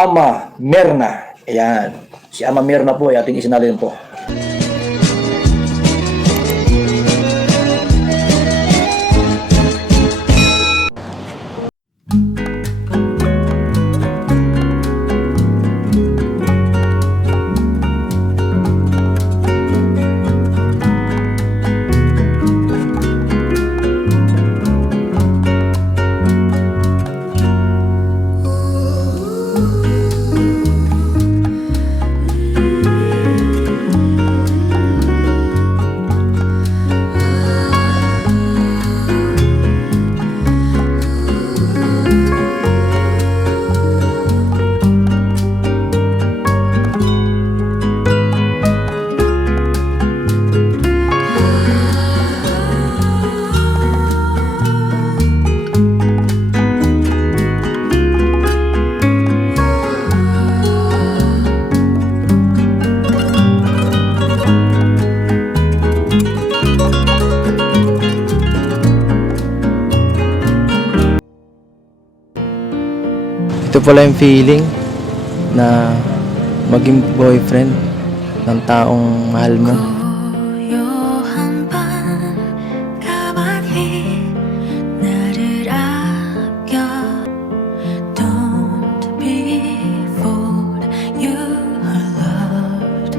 Ama Merna. Ayan. Si Ama Merna po ay ating isinalin po. Ito pala yung feeling na maging boyfriend ng taong mahal mo. 고요한 밤 가만히 나를 아껴 Don't be fooled You are loved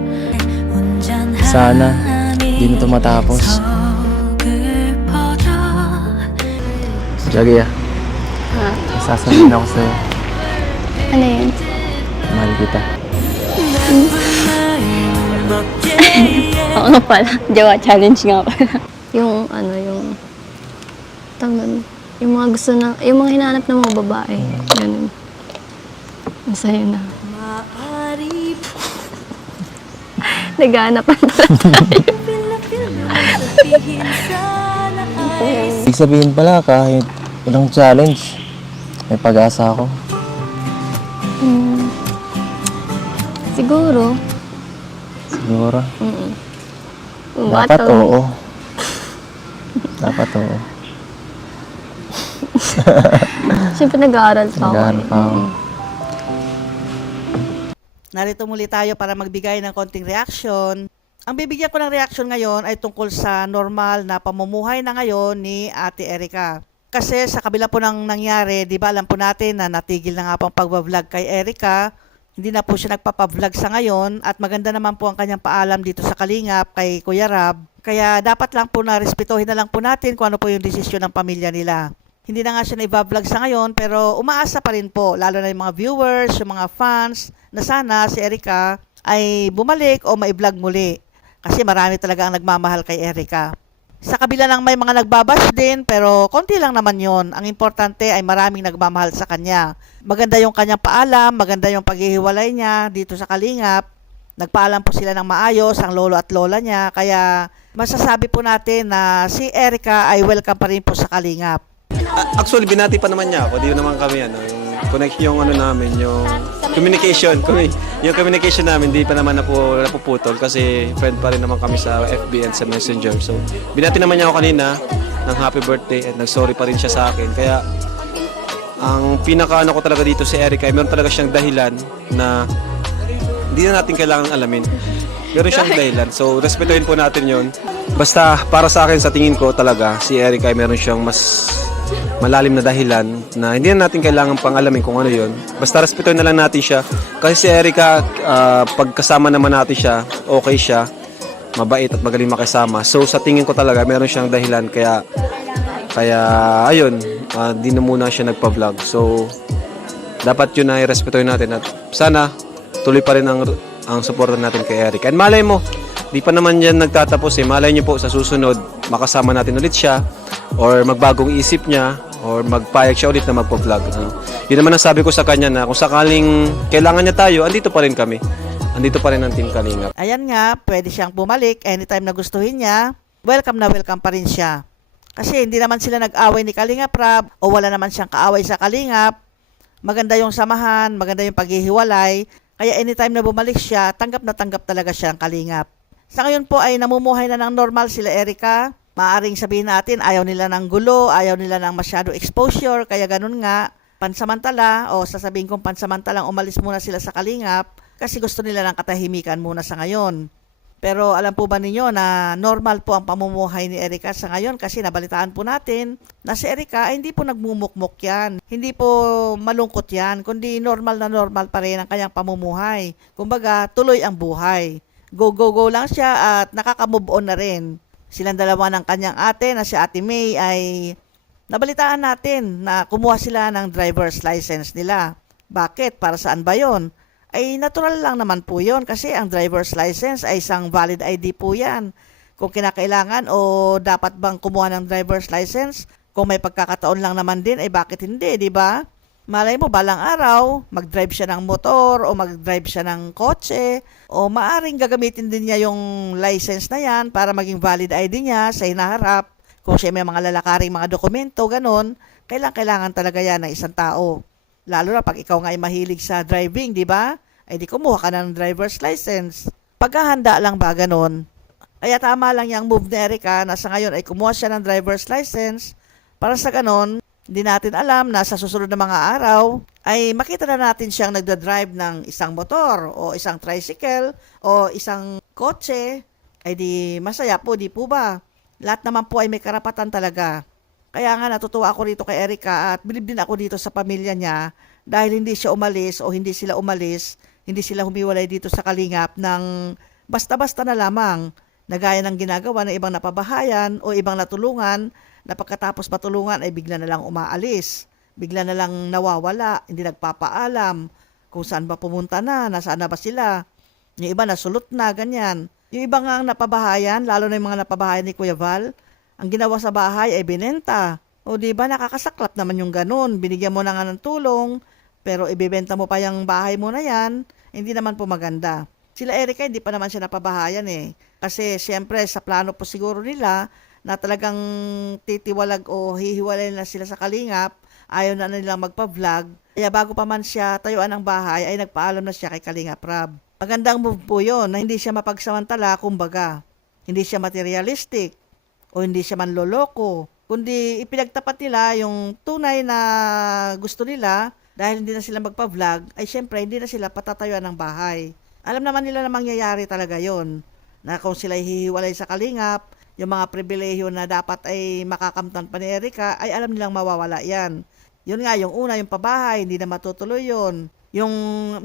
Sana di na ito matapos. 서글퍼져 Jaggy, sasabihin ako sa'yo. Ano yun? Mahal kita. Oo nga pala. Jawa challenge nga pala. Yung ano, yung tawag yung mga gusto na, yung mga hinahanap ng mga babae. Ganun. Masaya na. Naghahanap talaga tayo. Ibig sabihin pala kahit walang challenge, may pag-asa ako. Siguro. Siguro. Bata. Dapat oo. Dapat oo. Siyempre nag-aaral pa ako. Nag-aaral pa ako. Narito muli tayo para magbigay ng konting reaction. Ang bibigyan ko ng reaction ngayon ay tungkol sa normal na pamumuhay na ngayon ni Ate Erica. Kasi sa kabila po ng nangyari, di ba alam po natin na natigil na nga pong pag-vlog kay Erica. Hindi na po siya nagpapa-vlog sa ngayon at maganda naman po ang kanyang paalam dito sa Kalingap kay Kuya Rab. Kaya dapat lang po na respetuhin na lang po natin kung ano po yung desisyon ng pamilya nila. Hindi na nga siya na-vlog sa ngayon pero umaasa pa rin po lalo na yung mga viewers, yung mga fans na sana si Erica ay bumalik o ma-vlog muli. Kasi marami talaga ang nagmamahal kay Erica. Sa kabila ng may mga nagbabash din, pero konti lang naman yon. Ang importante ay maraming nagmamahal sa kanya. Maganda yung kanyang paalam, maganda yung paghihiwalay niya dito sa Kalingap. Nagpaalam po sila ng maayos, ang lolo at lola niya. Kaya masasabi po natin na si Erica ay welcome pa rin po sa Kalingap. Actually, binati pa naman niya ako. Di naman kami, yung ano namin, yung communication. Yung communication namin, di pa naman napuputol kasi friend pa rin naman kami sa FB and sa Messenger. So, binati naman niya ako kanina ng happy birthday at nag-sorry pa rin siya sa akin. Kaya, ang pinaka-ano ko talaga dito si Erica, meron talaga siyang dahilan na hindi na natin kailangang alamin. Meron siyang dahilan. So, respetuhin po natin yon. Basta, para sa akin, sa tingin ko talaga, si Erica ay meron siyang mas malalim na dahilan na hindi na natin kailangan pang alamin kung ano yon. Basta respetuhin na lang natin siya. Kasi si Erica, pagkasama naman natin siya, okay siya, mabait at magaling makisama. So sa tingin ko talaga, meron siyang dahilan. Kaya ayun, di na muna siya nagpa-vlog. So dapat yun ay respetuhin natin. At sana tuloy pa rin ang support natin kay Erica. And malay mo, di pa naman yan nagtatapos eh. Malay niyo po sa susunod, makasama natin ulit siya or magbagong isip niya or magpayag siya ulit na magpa-vlog. Yun naman ang sabi ko sa kanya na kung sakaling kailangan niya tayo, andito pa rin kami. Andito pa rin ang Team Kalingap. Ayan nga, pwede siyang bumalik anytime na gustuhin niya. Welcome na welcome pa rin siya. Kasi hindi naman sila nag-away ni Kalingap Rab o wala naman siyang kaaway sa Kalingap. Maganda yung samahan, maganda yung paghihiwalay. Kaya anytime na bumalik siya, tanggap na tanggap talaga siya ang Kalingap. Sa ngayon po ay namumuhay na ng normal sila Erica. Maaring sabihin natin ayaw nila ng gulo, ayaw nila ng masyado exposure, kaya ganun nga. pansamantala o sasabihin kong pansamantalang umalis muna sila sa Kalingap kasi gusto nila ng katahimikan muna sa ngayon. Pero alam po ba ninyo na normal po ang pamumuhay ni Erica sa ngayon kasi nabalitaan po natin na si Erica ay hindi po nagmumukmok yan. Hindi po malungkot yan, kundi normal na normal pa rin ang kanyang pamumuhay. Kumbaga, tuloy ang buhay. Go, go, go lang siya at nakaka-move on na rin. Silang dalawa ng kanyang ate na si Ate May ay nabalitaan natin na kumuha sila ng driver's license nila. Bakit? Para saan ba yon? Ay natural lang naman po yun kasi ang driver's license ay isang valid ID po yan. Kung kinakailangan o dapat bang kumuha ng driver's license, kung may pagkakataon lang naman din, ay bakit hindi, di ba? Malay mo, balang araw, mag-drive siya ng motor o mag-drive siya ng kotse o maaring gagamitin din niya yung license na yan para maging valid ID niya sa hinaharap. Kung siya may mga lalakaring mga dokumento, ganun, kailangan talaga yan ng isang tao. Lalo na pag ikaw nga ay mahilig sa driving, di ba? Ay di kumuha ka ng driver's license. Paghahanda lang ba ganun? Kaya tama lang yung move ni Erica na sa ngayon ay kumuha siya ng driver's license para sa ganun, hindi natin alam na sa susunod na mga araw ay makita na natin siyang nagdadrive ng isang motor o isang tricycle o isang kotse. Ay di masaya po, di po ba? Lahat naman po ay may karapatan talaga. Kaya nga natutuwa ako rito kay Erica at bilib din ako dito sa pamilya niya dahil hindi siya umalis o hindi sila umalis, hindi sila humiwalay dito sa Kalingap ng basta-basta na lamang na gaya ng ginagawa ng ibang napabahayan o ibang natulungan na pagkatapos matulungan ay bigla na lang umaalis, bigla na lang nawawala, hindi nagpapaalam kung saan ba pumunta na, nasaan na ba sila. Yung iba nasulot na, ganyan. Yung iba nga napabahayan, lalo na yung mga napabahayan ni Kuya Val, ang ginawa sa bahay ay binenta. O di ba nakakasaklap naman yung ganun. Binigyan mo na nga ng tulong, pero ibebenta mo pa yung bahay mo na yan, hindi naman po maganda. Sila Erica, hindi pa naman siya napabahayan eh. Kasi siyempre sa plano po siguro nila na talagang titiwalag o hihiwalay na sila sa Kalingap, ayaw na nilang magpa-vlog. Kaya bago pa man siya tayuan ng bahay, ay nagpaalam na siya kay Kalingap Rab. Magandang move po yun na hindi siya mapagsamantala, kumbaga. Hindi siya materialistic o hindi siya manloloko, kundi ipinagtapat nila yung tunay na gusto nila dahil hindi na sila magpa-vlog, ay syempre hindi na sila patatayuan ng bahay. Alam naman nila na mangyayari talaga yon na kung sila hihiwalay sa Kalingap, yung mga pribilehiyo na dapat ay makakamtan pa ni Erica, ay alam nilang mawawala yan. Yun nga, yung una, yung pabahay, hindi na matutuloy yon. Yung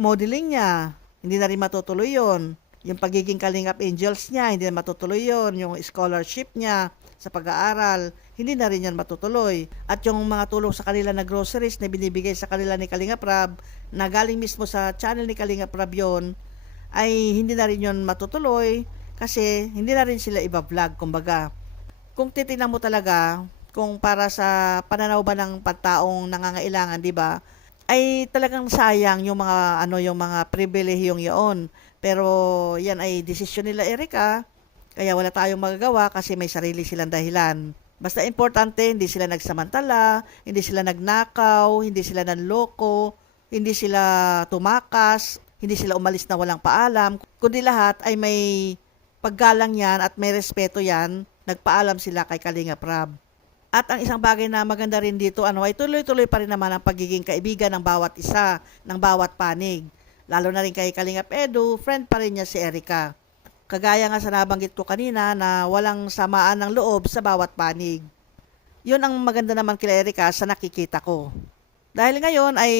modeling niya, hindi na rin matutuloy yon. Yung pagiging Kalingap Angels niya, hindi na matutuloy yon. Yung scholarship niya sa pag-aaral, hindi na rin yan matutuloy. At yung mga tulong sa kanila na groceries na binibigay sa kanila ni Kalingap Rab, na galing mismo sa channel ni Kalingap Rab yun, ay hindi na rin yun matutuloy kasi hindi na rin sila iba-vlog, kumbaga. Kung titingnan mo talaga, kung para sa pananaw ba ng pagtaong nangangailangan, di ba, ay talagang sayang yung mga yung mga pribilehiyong iyon. Pero yan ay desisyon nila Erica, kaya wala tayong magagawa kasi may sarili silang dahilan. Basta importante, hindi sila nagsamantala, hindi sila nagnakaw, hindi sila nanloko, hindi sila tumakas, hindi sila umalis na walang paalam, kundi lahat ay may paggalang yan at may respeto yan, nagpaalam sila kay Kalingap Rab. At ang isang bagay na maganda rin dito, ay tuloy-tuloy pa rin naman ang pagiging kaibigan ng bawat isa, ng bawat panig. Lalo na rin kay Kalingap Edu, friend pa rin niya si Erica. Kagaya nga sa nabanggit ko kanina na walang samaan ng loob sa bawat panig. Yun ang maganda naman kay Erica sa nakikita ko. Dahil ngayon ay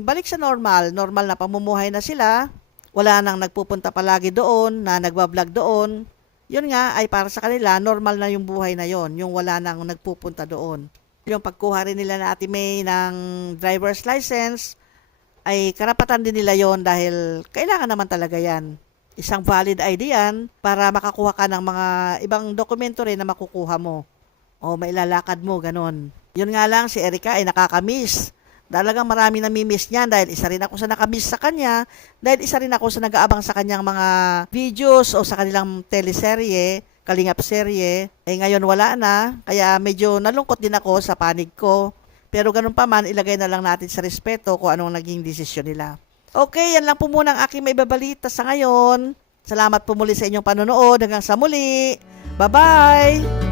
balik sa normal na pamumuhay na sila. Wala nang nagpupunta palagi doon, na nagbablog doon. Yun nga ay para sa kanila, normal na yung buhay na yon, yung wala nang nagpupunta doon. Yung pagkuha rin nila na Ate May ng driver's license, ay karapatan din nila yon dahil kailangan naman talaga yan. Isang valid ID yan para makakuha ka ng mga ibang dokumento rin na makukuha mo o mailalakad mo, ganon. Yun nga lang, si Erica ay nakakamiss. Talagang marami namimiss niyan dahil isa rin ako sa nakamiss sa kanya, dahil isa rin ako sa nag-aabang sa kanyang mga videos o sa kanilang teleserye, Kalingap serye. Ngayon wala na, kaya medyo nalungkot din ako sa panig ko. Pero ganun pa man, ilagay na lang natin sa respeto kung anong naging desisyon nila. Okay, yan lang po muna ang aking maibabalita sa ngayon. Salamat po muli sa inyong panonood. Hanggang sa muli. Bye-bye!